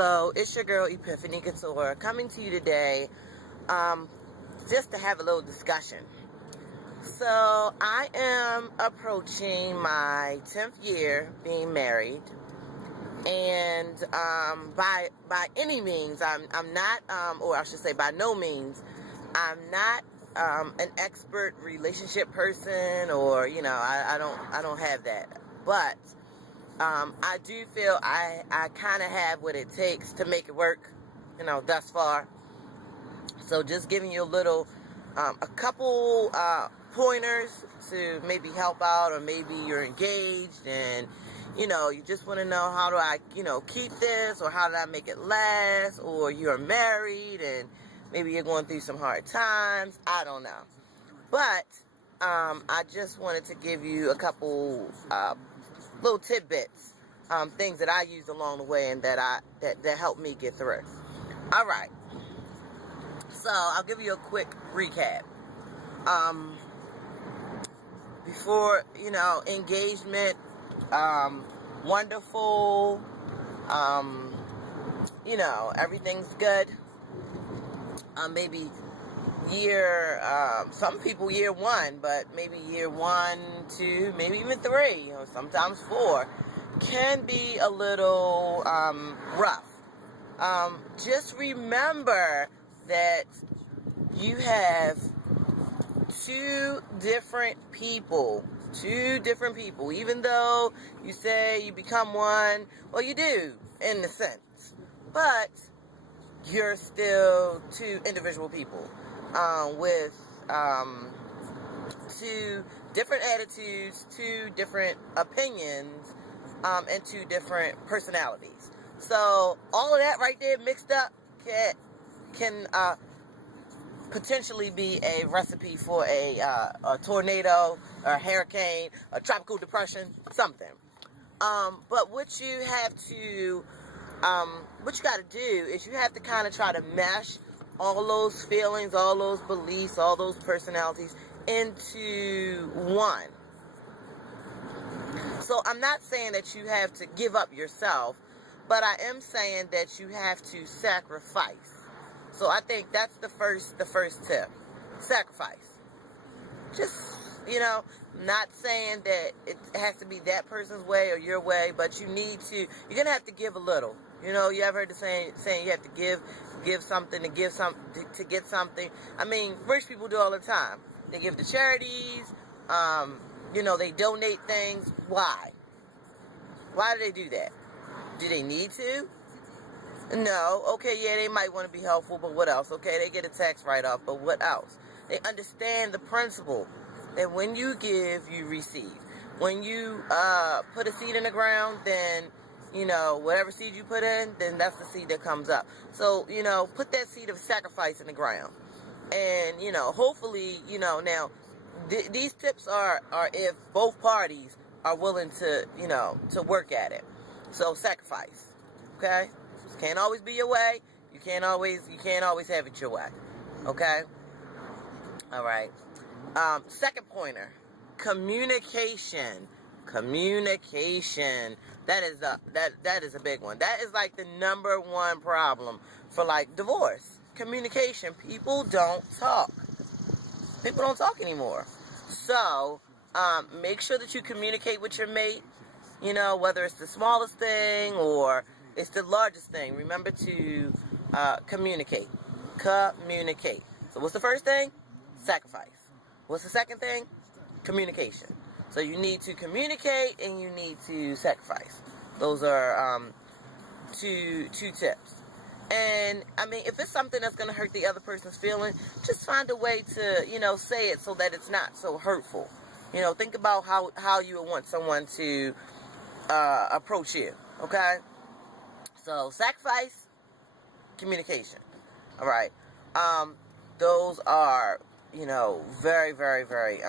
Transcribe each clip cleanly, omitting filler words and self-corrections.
Hello, it's your girl Epiphany Couture coming to you today just to have a little discussion. So I am approaching my 10th year being married, and by any means I'm not or I should say by no means I'm not an expert relationship person, or I don't have that, but I do feel I kind of have what it takes to make it work, thus far. So just giving you a couple pointers to maybe help out, or maybe you're engaged and, you just want to know, how do I, keep this, or how did I make it last, or you're married and maybe you're going through some hard times. I don't know. But I just wanted to give you a couple little tidbits, things that I used along the way and that helped me get through. All right. So I'll give you a quick recap. Before, engagement, wonderful, everything's good. Maybe some people year 1, but maybe year 1, 2, maybe even 3, or sometimes 4, can be a little rough. Just remember that you have two different people, even though you say you become one. Well, you do in a sense, but you're still two individual people with two different attitudes, two different opinions, and two different personalities. So all of that right there mixed up can potentially be a recipe for a tornado, a hurricane, a tropical depression, something. But what you got to do is you have to kind of try to mesh all those feelings, all those beliefs, all those personalities into one. So I'm not saying that you have to give up yourself, but I am saying that you have to sacrifice. So I think that's the first tip. Sacrifice. Just, not saying that it has to be that person's way or your way, but you're going to have to give a little. You ever heard the saying you have to give something to get something. I mean, rich people do all the time. They give to charities, they donate things. Why? Why do they do that? Do they need to? No. Okay, yeah, they might want to be helpful, but what else? Okay, they get a tax write-off, but what else? They understand the principle that when you give, you receive. When you put a seed in the ground, then, whatever seed you put in, then that's the seed that comes up. So, put that seed of sacrifice in the ground. And, hopefully, now, these tips are if both parties are willing to work at it. So, sacrifice. Okay? Can't always be your way. You can't always have it your way. Okay? All right. Second pointer, communication. Communication. That is a big one. That is like the number one problem for divorce. Communication. People don't talk. People don't talk anymore. So, make sure that you communicate with your mate. Whether it's the smallest thing or it's the largest thing. Remember to communicate. Communicate. So what's the first thing? Sacrifice. What's the second thing? Communication. So you need to communicate and you need to sacrifice. Those are two tips. And I mean, if it's something that's going to hurt the other person's feeling, just find a way to say it so that it's not so hurtful. Think about how you would want someone to approach you. Okay. So, sacrifice, communication. All right. Those are, very, very, very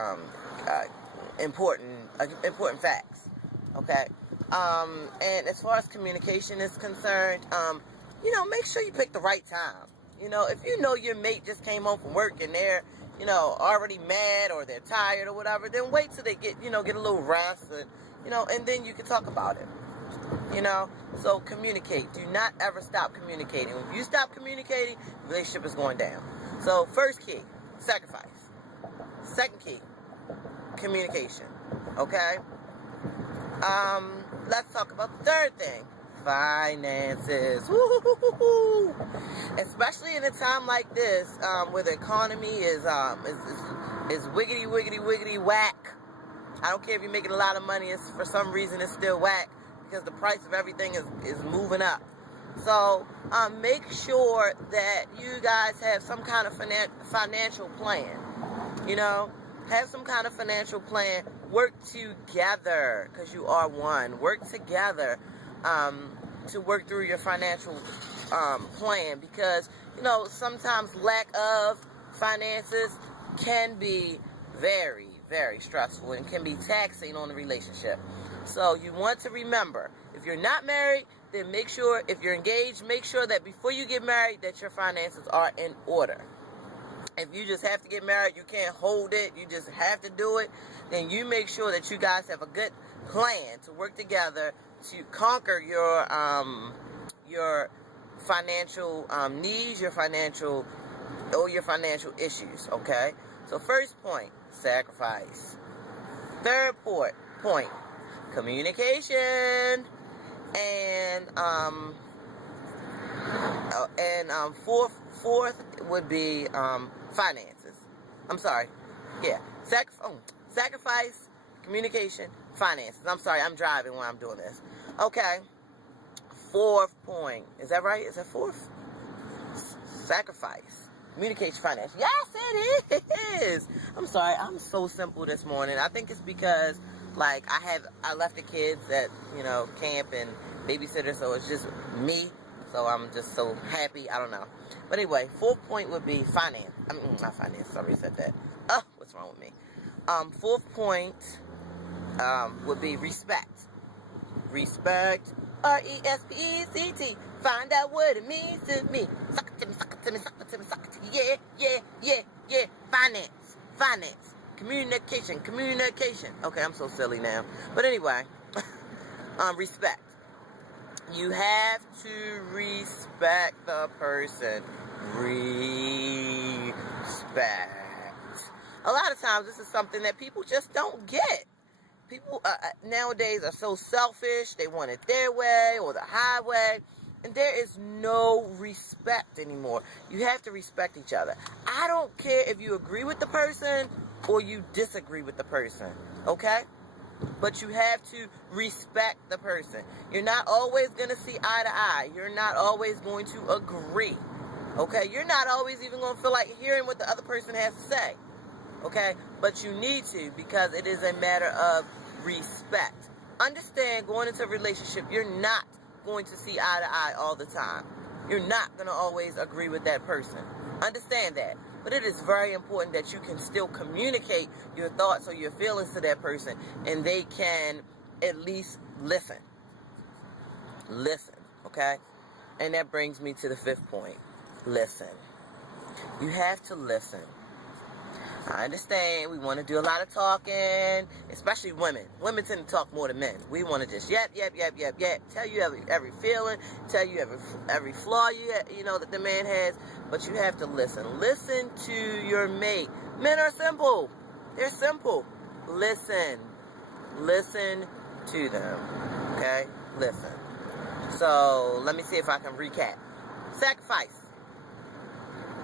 important facts. Okay. And as far as communication is concerned, make sure you pick the right time. If your mate just came home from work and they're, already mad or they're tired or whatever, then wait till they get a little rest and then you can talk about it. You know, so communicate. Do not ever stop communicating. If you stop communicating, the relationship is going down. So first key, sacrifice. Second key, communication. Okay? Let's talk about the third thing. Finances. Woo-hoo-hoo-hoo-hoo. Especially in a time like this, where the economy is wiggity, wiggity, wiggity whack. I don't care if you're making a lot of money, it's for some reason it's still whack because the price of everything is moving up. So make sure that you guys have some kind of financial plan. You know, have some kind of financial plan. Work together because you are one. Work together to work through your financial plan, because you know sometimes lack of finances can be very, very stressful and can be taxing on the relationship. So you want to remember, if you're not married, then make sure, if you're engaged, make sure that before you get married that your finances are in order. If you just have to get married, you can't hold it, you just have to do it, then you make sure that you guys have a good plan to work together to conquer your financial needs, your financial issues, okay? So first point, sacrifice. Third point, communication. And fourth would be finances. I'm sorry. Yeah. Sacrifice, communication, finances. I'm sorry, I'm driving when I'm doing this. Okay. Fourth point. Is that right? Is that fourth? Sacrifice, communication, finance. Yes, it is. I'm sorry, I'm so simple this morning. I think it's because, like, I left the kids at, you know, camp and babysitter, so it's just me. So I'm just so happy. I don't know. But anyway, fourth point would be finance. I mean, not finance. Sorry, I said that. Oh, what's wrong with me? Fourth point would be respect. Respect. R-E-S-P-E-C-T. Find out what it means to me. Suck it to me, suck it to me, suck it to me, suck it to me. Yeah. Finance. Communication. Okay, I'm so silly now. But anyway, respect. You have to respect the person. Respect. A lot of times this is something that people just don't get. People nowadays are so selfish. They want it their way or the highway. And there is no respect anymore. You have to respect each other. I don't care if you agree with the person or you disagree with the person. Okay? But you have to respect the person. You're not always going to see eye to eye. You're not always going to agree. Okay? You're not always even going to feel like hearing what the other person has to say. Okay? But you need to, because it is a matter of respect. Understand, going into a relationship, you're not going to see eye to eye all the time. You're not going to always agree with that person. Understand that. But it is very important that you can still communicate your thoughts or your feelings to that person, and they can at least listen. Listen, okay? And that brings me to the fifth point. Listen. You have to listen. I understand we want to do a lot of talking, especially women. Women tend to talk more than men. We want to just yap. Tell you every feeling, tell you every flaw you know that the man has. But you have to listen. Listen to your mate. Men are simple. They're simple. Listen. Listen to them. Okay? Listen. So let me see if I can recap. Sacrifice.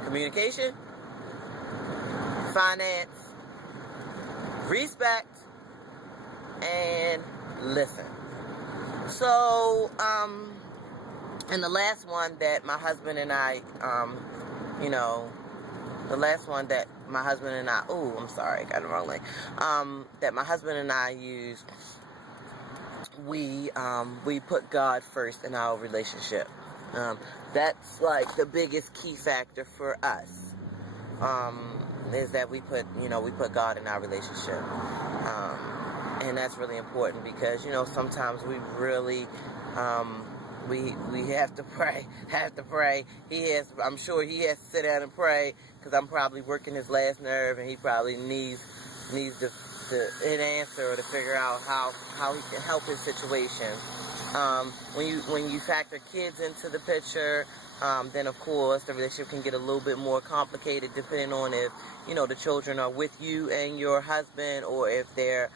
Communication. Finance, respect, and listen. So, and the last one that my husband and I, got it wrong. That my husband and I use, we put God first in our relationship. That's like the biggest key factor for us. Is that we put God in our relationship. And that's really important because, sometimes we really, we have to pray. I'm sure he has to sit down and pray because I'm probably working his last nerve and he probably needs an answer or to figure out how he can help his situation. When you factor kids into the picture, then of course the relationship can get a little bit more complicated depending on if, the children are with you and your husband, or if they're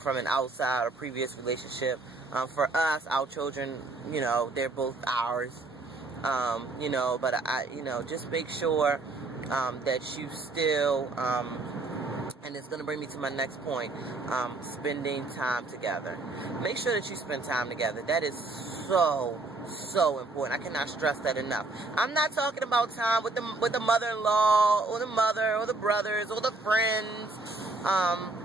from an outside or previous relationship. For us, our children, they're both ours, but just make sure that you still, and it's going to bring me to my next point, spending time together. Make sure that you spend time together. That is so important. I cannot stress that enough. I'm not talking about time with the mother-in-law, or the mother, or the brothers, or the friends,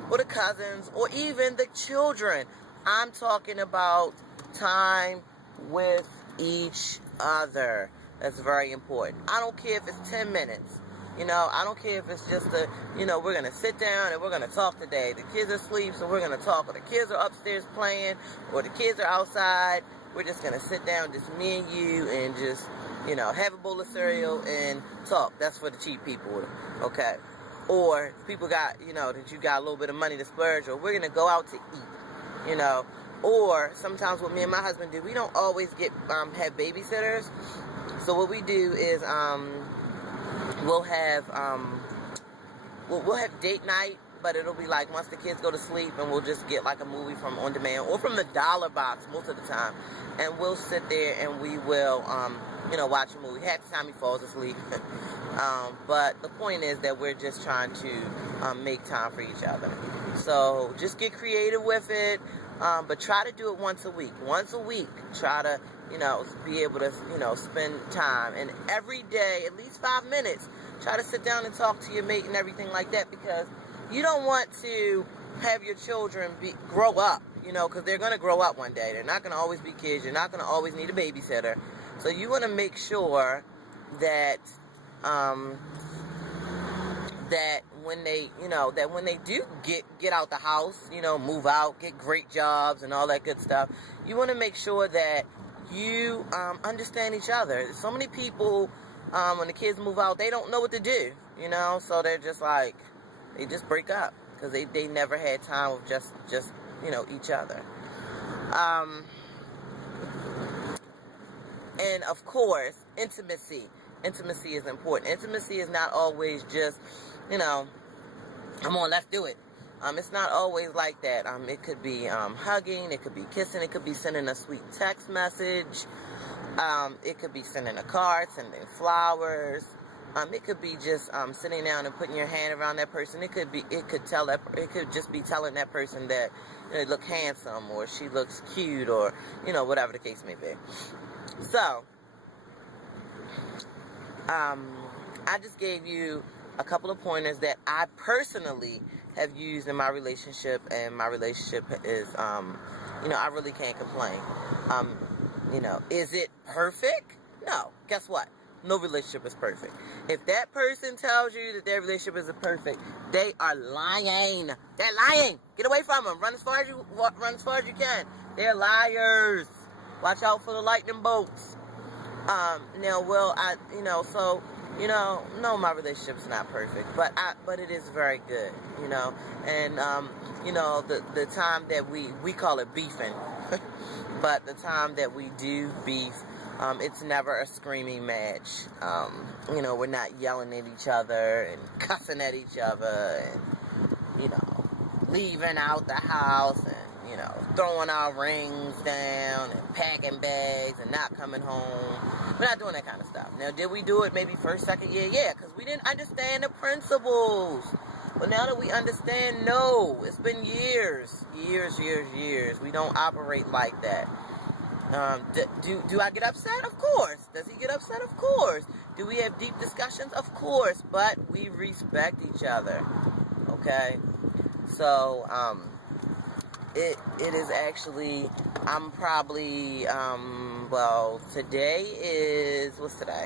or the cousins, or even the children. I'm talking about time with each other. That's very important. I don't care if it's 10 minutes. I don't care if it's just we're going to sit down and we're going to talk today. The kids are asleep, so we're going to talk. Or the kids are upstairs playing, or the kids are outside. We're just going to sit down, just me and you, and just, have a bowl of cereal and talk. That's for the cheap people, okay? Or people got, that you got a little bit of money to splurge, or we're going to go out to eat, Or sometimes what me and my husband do, we don't always have babysitters. So what we do is, we'll have date night, but it'll be like once the kids go to sleep, and we'll just get like a movie from on demand or from the dollar box most of the time, and we'll sit there and we will watch a movie. Half the time he falls asleep. But the point is that we're just trying to make time for each other. So just get creative with it, but try to do it once a week. Once a week, try to be able to spend time, and every day at least 5 minutes. Try to sit down and talk to your mate and everything like that, because you don't want to have your children grow up, because they're going to grow up one day. They're not going to always be kids. You're not going to always need a babysitter. So you want to make sure that that when they do get out the house, move out, get great jobs and all that good stuff, you want to make sure that you understand each other. So many people, when the kids move out, they don't know what to do, so they're just like, they just break up because they never had time with just each other. And of course, intimacy is important. Intimacy is not always just, come on, let's do it. It's not always like that. It could be hugging, it could be kissing, it could be sending a sweet text message, it could be sending a card, sending flowers, it could be just sitting down and putting your hand around that person. It could just be telling that person that they look handsome, or she looks cute, or whatever the case may be. So I just gave you a couple of pointers that I personally have used in my relationship, and my relationship is, I really can't complain. Is it perfect? No. Guess what? No relationship is perfect. If that person tells you that their relationship isn't perfect, they are lying. They're lying. Get away from them. Run as far as you can. They're liars. Watch out for the lightning bolts. No, my relationship's not perfect, but it is very good, and the time that we call it beefing, but the time that we do beef, it's never a screaming match. We're not yelling at each other and cussing at each other and, leaving out the house and, throwing our rings down and packing bags and not coming home. We're not doing that kind of stuff. Now, did we do it maybe first, second year? Yeah, because we didn't understand the principles. But now that we understand, no, it's been years. We don't operate like that. Do I get upset? Of course. Does he get upset? Of course. Do we have deep discussions? Of course. But we respect each other. Okay? So, it is actually, I'm probably, today is, what's today?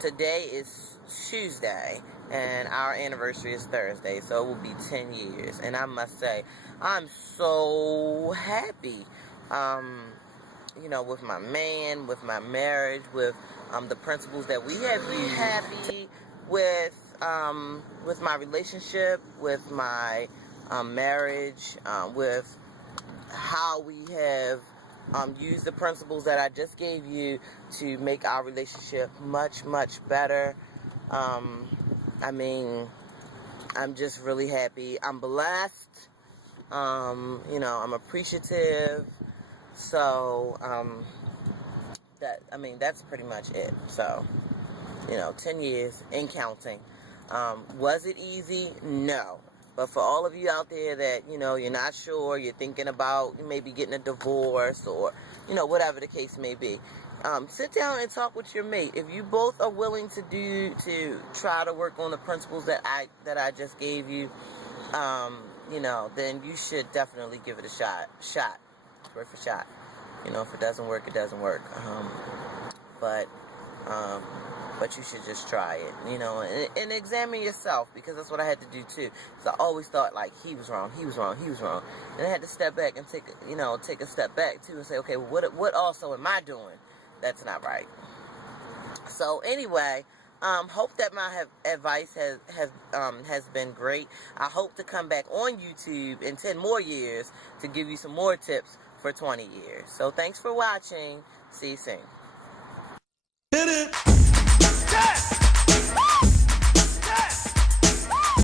Today is Tuesday, and our anniversary is Thursday, so it will be 10 years, and I must say, I'm so happy, with my man, with my marriage, with, the principles that we have used. Happy with my relationship, with my, marriage, with how we have use the principles that I just gave you to make our relationship much, much better. I mean, I'm just really happy. I'm blessed. You know, I'm appreciative. So, that's pretty much it. So, you know, 10 years and counting. Was it easy? No. But for all of you out there that, you know, you're not sure, you're thinking about maybe getting a divorce or, you know, whatever the case may be, sit down and talk with your mate. If you both are willing to try to work on the principles that I just gave you, you know, then you should definitely give it a shot. It's worth a shot. You know, if it doesn't work, it doesn't work. But you should just try it, you know, and examine yourself, because that's what I had to do too. Because I always thought, like, he was wrong, and I had to step back and take a step back too and say, okay, well, what also am I doing that's not right? So anyway, hope that my advice has been great. I hope to come back on YouTube in 10 more years to give you some more tips for 20 years. So thanks for watching. See you soon.